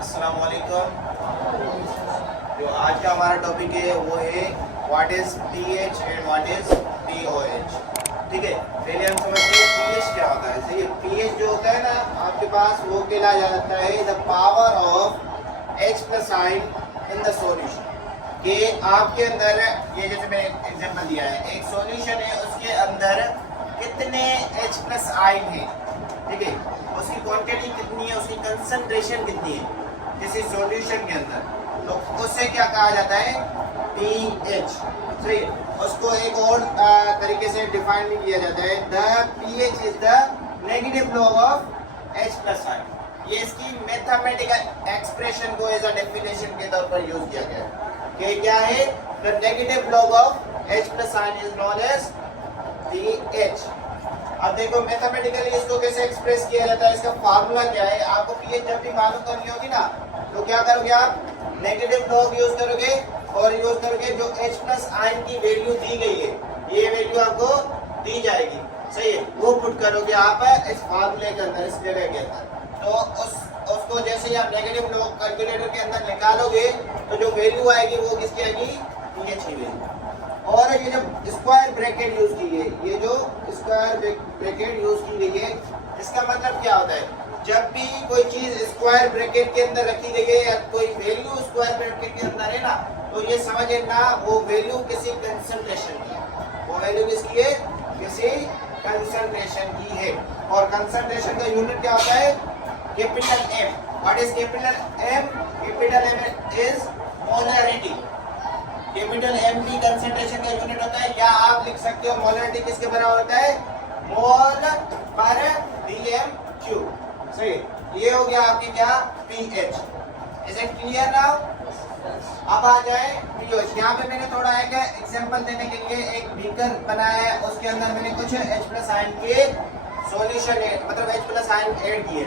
अस्सलाम वालेकुम। जो आज का हमारा टॉपिक है वो है what is pH and what is pOH. ठीक है, पहले हम समझते हैं पीएच क्या होता है। सही है, पीएच जो होता है ना आपके पास वो कहला जाता है the power of H plus ion in the solution. कि आपके अंदर ये जैसे मैंने एग्जांपल दिया है, एक सॉल्यूशन है उसके अंदर कितने H प्लस आयन है, ठीक है, उसकी क्वांटिटी कितनी है, उसकी कंसंट्रेशन कितनी है किसी सॉल्यूशन के अंदर, तो उससे क्या कहा जाता है, पीएच। सही है, उसको एक और तरीके से डिफाइन भी किया जाता है, the pH is the negative log of H plus ion. ये इसकी मैथमेटिकल एक्सप्रेशन को एज अ डेफिनेशन के तौर पर यूज किया गया है कि क्या है, the negative log of H plus ion is known as pH. अब देखो मैथमेटिकली इसको कैसे एक्सप्रेस किया जाता है, इसका फार्मूला क्या है। आपको पीएच जब भी मालूम करनी होगी ना तो क्या करोगे, आप नेगेटिव लॉग यूज करोगे और यूज करोगे जो H प्लस आयन की वैल्यू दी गई है, ये वैल्यू आपको दी जाएगी। सही है, वो पुट करोगे आप इस फार्मूले के अंदर, इस जगह के अंदर। तो उसको जैसे ही आप नेगेटिव लॉग कैलकुलेटर के अंदर निकालोगे तो जो वैल्यू आएगी वो किसकी आएगी, पीएच की वैल्यू। और ये जब स्क्वायर ब्रैकेट यूज की है, ये जो स्क्वायर ब्रैकेट यूज की गई है, इसका मतलब क्या होता है, जब भी कोई चीज स्क्वायर ब्रैकेट के अंदर रखी गई है या कोई वैल्यू स्क्वायर ब्रैकेट के अंदर है ना, तो ये समझ लेना वो वैल्यू किसी कंसंट्रेशन की है। वो वैल्यू किसकी है, किसी कंसंट्रेशन की है। और कंसंट्रेशन का यूनिट क्या होता है, capital M. What is capital M? Capital M is molarity. Capital M की कंसंट्रेशन का यूनिट होता है, या आप लिख सकते हो मोलरिटी किसके बराबर होता है, मोल पर डीएम क्यूब। सही, ये हो गया आपकी क्या, pH. Is it clear now? अब आ जाए पीओएच। यहाँ पे मैंने थोड़ा एक एग्जांपल देने के लिए एक बीकर बनाया है, उसके अंदर मैंने कुछ H प्लस आयन के सॉल्यूशन है, मतलब H प्लस आयन ऐड किए।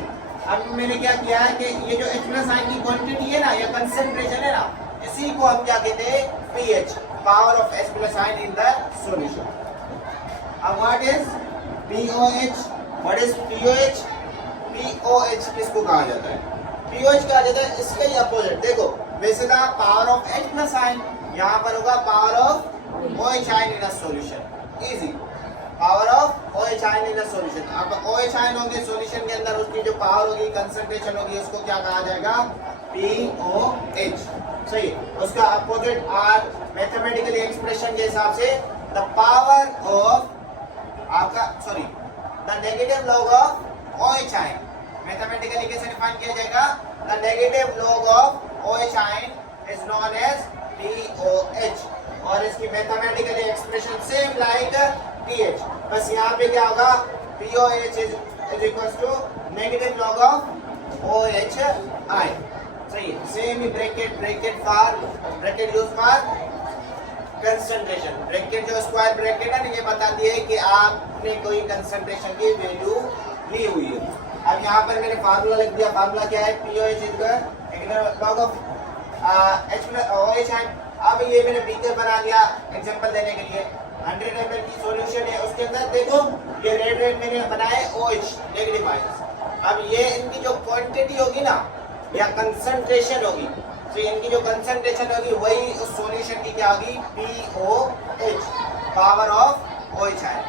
अब मैंने क्या किया है कि ये जो H प्लस आयन की क्वांटिटी है ना या कंसंट्रेशन है ना, इसी को हम क्या कहते हैं, pH, power of H plus ion in the solution. अब what is pOH, what is pOH? POH किसको कहा जाता है, पीओएच कहा जाता है इसके ही अपोजिट। देखो वैसे ना power of H plus ion, यहाँ पर होगा power of OH ion in a solution. Easy, power of OH ion in a solution. अब OH आयन होंगे सॉल्यूशन के अंदर, उसकी जो पावर होगी, कंसंट्रेशन होगी, उसको क्या कहा जाएगा, पीओएच। सही, उसका अपोजिट आर मैथमेटिकली एक्सप्रेशन के हिसाब से द पावर ऑफ आपका sorry the negative log of OH ion. Mathematically कैसे डिफाइन किया जाएगा, the negative log of OH ion is known as POH। और इसकी mathematically expression same like pH, बस यहाँ पे क्या होगा, POH is equals to negative log of OH ion. सही है, सेम ही bracket for bracket use for concentration. Bracket जो स्क्वायर ब्रैकेट है ना, ये बताती है कि आपने कोई कंसंट्रेशन की वैल्यू ली हुई है। अब यहाँ पर मैंने फार्मूला लिख दिया, फार्मूला क्या है, pOH is the log of H plus OH ion. अब ये मैंने बीकर बना लिया एग्जांपल देने के लिए, 100 ml की सॉल्यूशन है, उसके अंदर देखो ये रेड मैंने बनाए OH नेगेटिव आयंस। अब ये इनकी जो क्वांटिटी होगी ना या कंसंट्रेशन होगी, तो इनकी जो कंसंट्रेशन होगी वही उस सॉल्यूशन की क्या होगी, pOH, power of OH ion.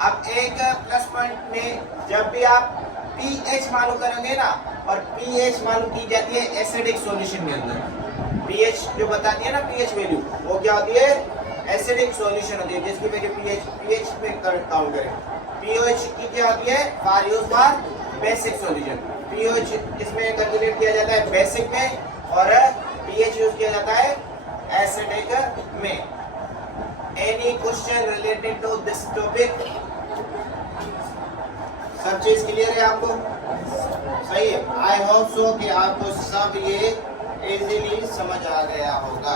अब एक प्लस पॉइंट में जब भी आप पीएच मालूम करोगे ना, और पीएच मालूम की जाती है एसिडिक सॉल्यूशन के अंदर। पीएच जो बताती है ना, पीएच वैल्यू, वो क्या होती है, एसिडिक सॉल्यूशन होती है, जिसकी वैल्यू पीएच में काउंट करें। पीओएच की क्या होती है, for use for basic solution. POH किसमें कैलकुलेट किया जाता है, बेसिक में, और पीएच यूज किया जाता है एसिडिक में। Any question related to this topic? सब चीज क्लियर है आपको? सही है, आई होप सो कि आपको सब ये इजीली समझ आ गया होगा।